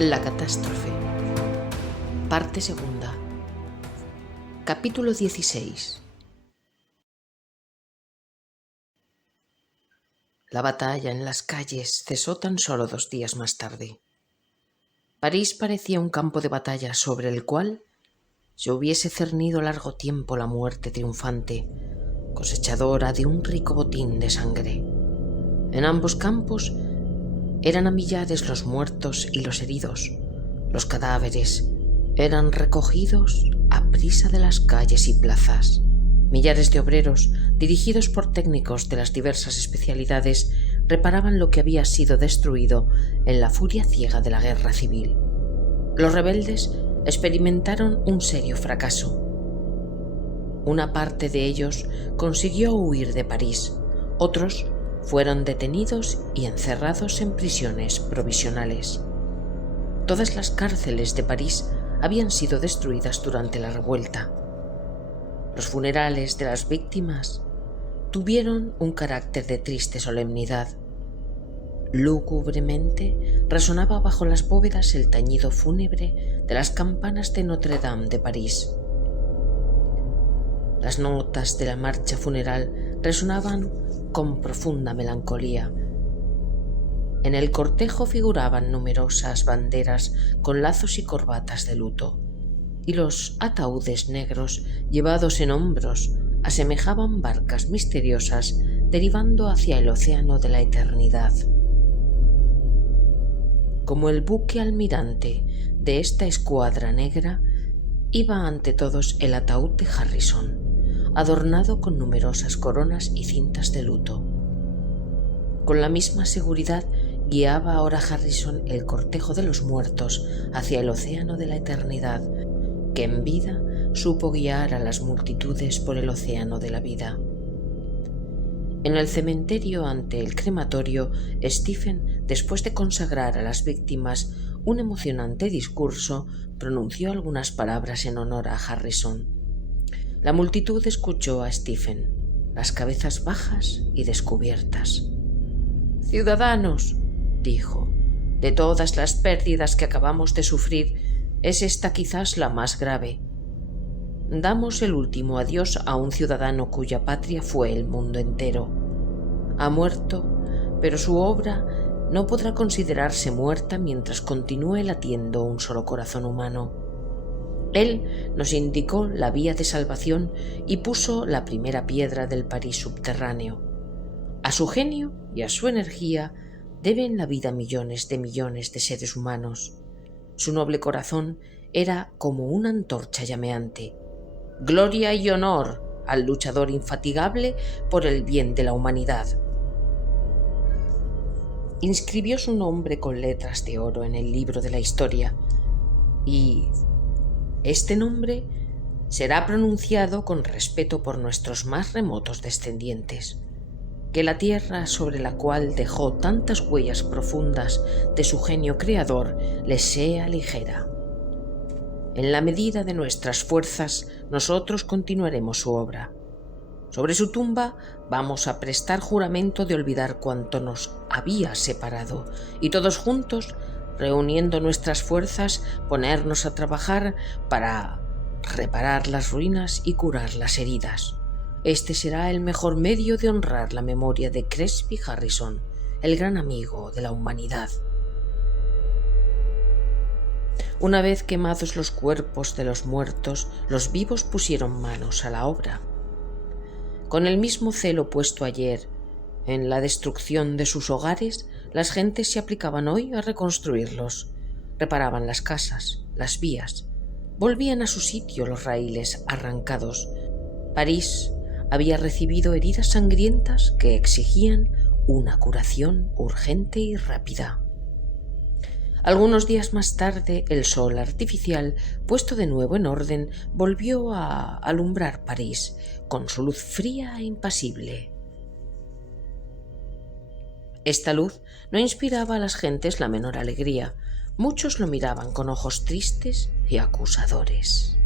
La catástrofe. Parte segunda. Capítulo 16. La batalla en las calles cesó tan solo 2 días más tarde. París parecía un campo de batalla sobre el cual se hubiese cernido largo tiempo la muerte triunfante, cosechadora de un rico botín de sangre. En ambos campos eran a millares los muertos y los heridos. Los cadáveres eran recogidos a prisa de las calles y plazas. Millares de obreros, dirigidos por técnicos de las diversas especialidades, reparaban lo que había sido destruido en la furia ciega de la guerra civil. Los rebeldes experimentaron un serio fracaso. Una parte de ellos consiguió huir de París, otros fueron detenidos y encerrados en prisiones provisionales. Todas las cárceles de París habían sido destruidas durante la revuelta. Los funerales de las víctimas tuvieron un carácter de triste solemnidad. Lúgubremente resonaba bajo las bóvedas el tañido fúnebre de las campanas de Notre-Dame de París. Las notas de la marcha funeral resonaban con profunda melancolía. En el cortejo figuraban numerosas banderas con lazos y corbatas de luto, y los ataúdes negros llevados en hombros asemejaban barcas misteriosas derivando hacia el océano de la eternidad. Como el buque almirante de esta escuadra negra, iba ante todos el ataúd de Harrison, adornado con numerosas coronas y cintas de luto. Con la misma seguridad guiaba ahora Harrison el cortejo de los muertos hacia el océano de la eternidad, que en vida supo guiar a las multitudes por el océano de la vida. En el cementerio ante el crematorio, Stephen, después de consagrar a las víctimas un emocionante discurso, pronunció algunas palabras en honor a Harrison. La multitud escuchó a Stephen, las cabezas bajas y descubiertas. «Ciudadanos», dijo, «de todas las pérdidas que acabamos de sufrir, es esta quizás la más grave. Damos el último adiós a un ciudadano cuya patria fue el mundo entero. Ha muerto, pero su obra no podrá considerarse muerta mientras continúe latiendo un solo corazón humano. Él nos indicó la vía de salvación y puso la primera piedra del París subterráneo. A su genio y a su energía deben la vida millones de seres humanos. Su noble corazón era como una antorcha llameante. Gloria y honor al luchador infatigable por el bien de la humanidad». Inscribió su nombre con letras de oro en el libro de la historia, y este nombre será pronunciado con respeto por nuestros más remotos descendientes. Que la tierra sobre la cual dejó tantas huellas profundas de su genio creador les sea ligera. En la medida de nuestras fuerzas, nosotros continuaremos su obra. Sobre su tumba vamos a prestar juramento de olvidar cuanto nos había separado y todos juntos, reuniendo nuestras fuerzas, ponernos a trabajar para reparar las ruinas y curar las heridas. Este será el mejor medio de honrar la memoria de Crespi Harrison, el gran amigo de la humanidad. Una vez quemados los cuerpos de los muertos, los vivos pusieron manos a la obra. Con el mismo celo puesto ayer en la destrucción de sus hogares, las gentes se aplicaban hoy a reconstruirlos. Reparaban las casas, las vías, volvían a su sitio los raíles arrancados. París había recibido heridas sangrientas que exigían una curación urgente y rápida. Algunos días más tarde, el sol artificial, puesto de nuevo en orden, volvió a alumbrar París con su luz fría e impasible. Esta luz no inspiraba a las gentes la menor alegría. Muchos lo miraban con ojos tristes y acusadores.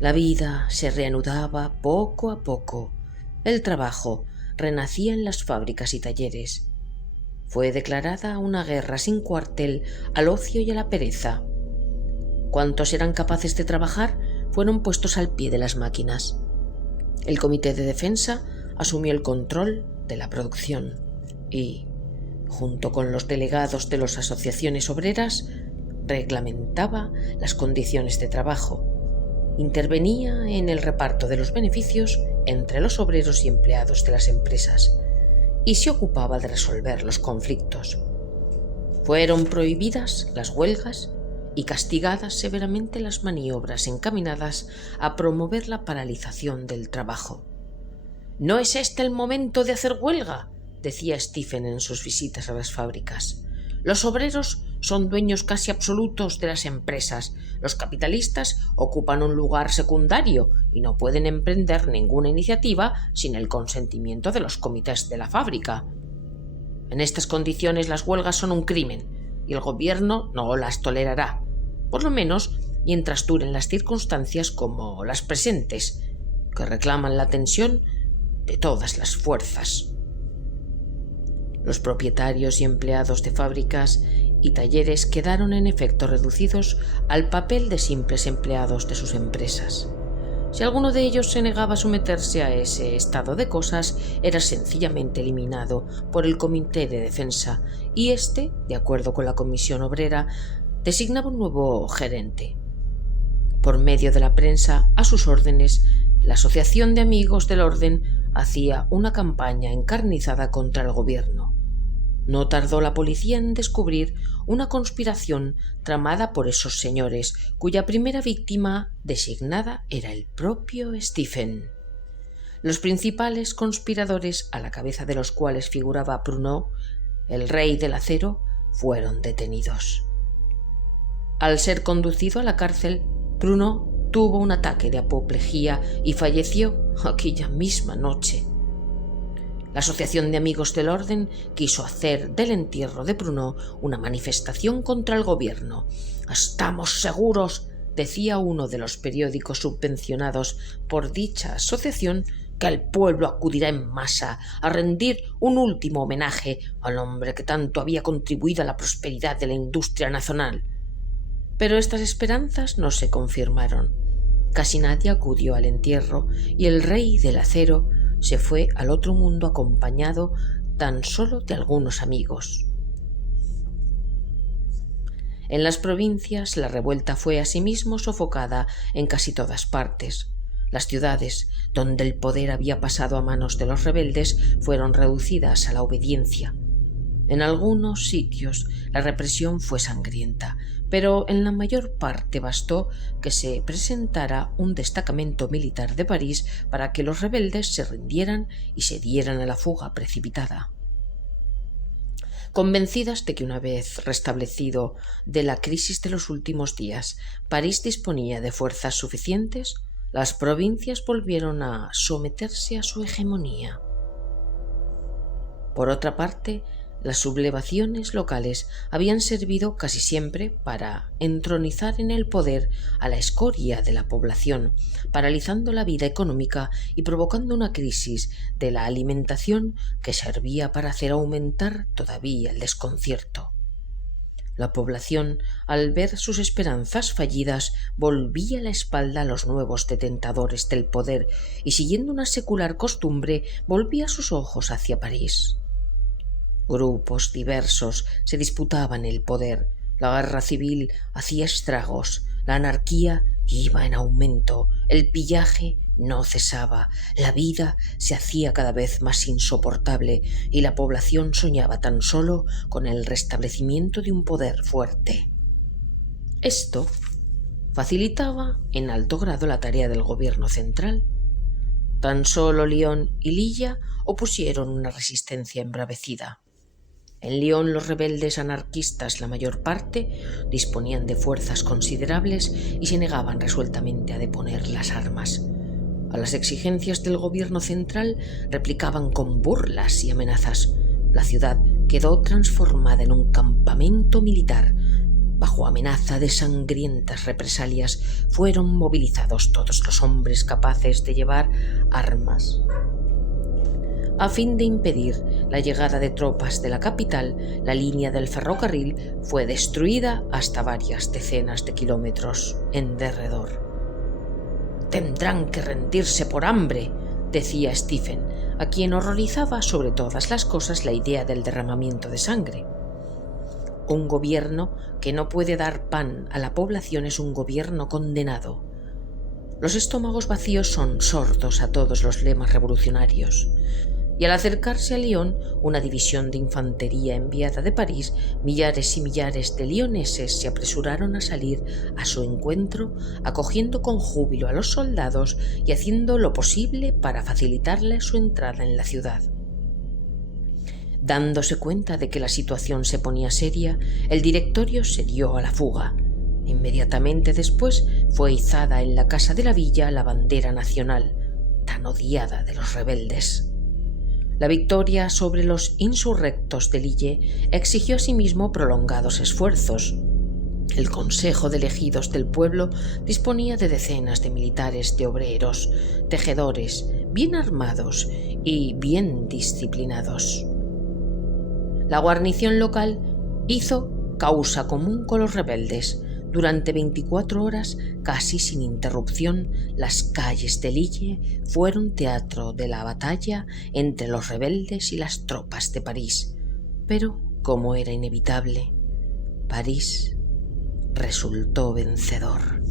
La vida se reanudaba poco a poco. El trabajo renacía en las fábricas y talleres. fue declarada una guerra sin cuartel al ocio y a la pereza. Cuantos eran capaces de trabajar fueron puestos al pie de las máquinas. El Comité de Defensa asumió el control de la producción y, junto con los delegados de las asociaciones obreras, reglamentaba las condiciones de trabajo, intervenía en el reparto de los beneficios entre los obreros y empleados de las empresas y se ocupaba de resolver los conflictos. Fueron prohibidas las huelgas y castigadas severamente las maniobras encaminadas a promover la paralización del trabajo. «¿No es este el momento de hacer huelga?», decía Stephen en sus visitas a las fábricas. «Los obreros son dueños casi absolutos de las empresas. Los capitalistas ocupan un lugar secundario y no pueden emprender ninguna iniciativa sin el consentimiento de los comités de la fábrica. En estas condiciones las huelgas son un crimen y el gobierno no las tolerará, por lo menos mientras duren las circunstancias como las presentes, que reclaman la tensión de todas las fuerzas». Los propietarios y empleados de fábricas y talleres quedaron en efecto reducidos al papel de simples empleados de sus empresas. Si alguno de ellos se negaba a someterse a ese estado de cosas, era sencillamente eliminado por el Comité de Defensa y éste, de acuerdo con la Comisión Obrera, designaba un nuevo gerente. Por medio de la prensa, a sus órdenes, la Asociación de Amigos del Orden hacía una campaña encarnizada contra el gobierno. No tardó la policía en descubrir una conspiración tramada por esos señores, cuya primera víctima designada era el propio Stephen. Los principales conspiradores, a la cabeza de los cuales figuraba Pruneau, el rey del acero, fueron detenidos. Al ser conducido a la cárcel, Pruneau tuvo un ataque de apoplejía y falleció aquella misma noche. La Asociación de Amigos del Orden quiso hacer del entierro de Pruneau una manifestación contra el gobierno. «Estamos seguros», decía uno de los periódicos subvencionados por dicha asociación, «que el pueblo acudirá en masa a rendir un último homenaje al hombre que tanto había contribuido a la prosperidad de la industria nacional». Pero estas esperanzas no se confirmaron. Casi nadie acudió al entierro y el rey del acero se fue al otro mundo acompañado tan solo de algunos amigos. En las provincias la revuelta fue asimismo sofocada en casi todas partes. Las ciudades, donde el poder había pasado a manos de los rebeldes, fueron reducidas a la obediencia. En algunos sitios la represión fue sangrienta, pero en la mayor parte bastó que se presentara un destacamento militar de París para que los rebeldes se rindieran y se dieran a la fuga precipitada. Convencidas de que una vez restablecido de la crisis de los últimos días, París disponía de fuerzas suficientes, las provincias volvieron a someterse a su hegemonía. Por otra parte, las sublevaciones locales habían servido casi siempre para entronizar en el poder a la escoria de la población, paralizando la vida económica y provocando una crisis de la alimentación que servía para hacer aumentar todavía el desconcierto. La población, al ver sus esperanzas fallidas, volvía la espalda a los nuevos detentadores del poder y, siguiendo una secular costumbre, volvía sus ojos hacia París. Grupos diversos se disputaban el poder, la guerra civil hacía estragos, la anarquía iba en aumento, el pillaje no cesaba, la vida se hacía cada vez más insoportable y la población soñaba tan solo con el restablecimiento de un poder fuerte. Esto facilitaba en alto grado la tarea del gobierno central. Tan solo Lyon y Lilla opusieron una resistencia embravecida. En Lyon los rebeldes anarquistas, la mayor parte, disponían de fuerzas considerables y se negaban resueltamente a deponer las armas. A las exigencias del gobierno central replicaban con burlas y amenazas. La ciudad quedó transformada en un campamento militar. Bajo amenaza de sangrientas represalias fueron movilizados todos los hombres capaces de llevar armas. A fin de impedir la llegada de tropas de la capital, la línea del ferrocarril fue destruida hasta varias decenas de kilómetros en derredor. «Tendrán que rendirse por hambre», decía Stephen, a quien horrorizaba sobre todas las cosas la idea del derramamiento de sangre. Un gobierno que no puede dar pan a la población es un gobierno condenado. Los estómagos vacíos son sordos a todos los lemas revolucionarios. Y al acercarse a Lyon, una división de infantería enviada de París, millares y millares de lioneses se apresuraron a salir a su encuentro, acogiendo con júbilo a los soldados y haciendo lo posible para facilitarles su entrada en la ciudad. Dándose cuenta de que la situación se ponía seria, el directorio se dio a la fuga. Inmediatamente después fue izada en la casa de la villa la bandera nacional, tan odiada de los rebeldes. La victoria sobre los insurrectos de Lille exigió asimismo prolongados esfuerzos. El Consejo de Elegidos del pueblo disponía de decenas de militares, de obreros, tejedores, bien armados y bien disciplinados. La guarnición local hizo causa común con los rebeldes. Durante 24 horas, casi sin interrupción, las calles de Lille fueron teatro de la batalla entre los rebeldes y las tropas de París. Pero, como era inevitable, París resultó vencedor.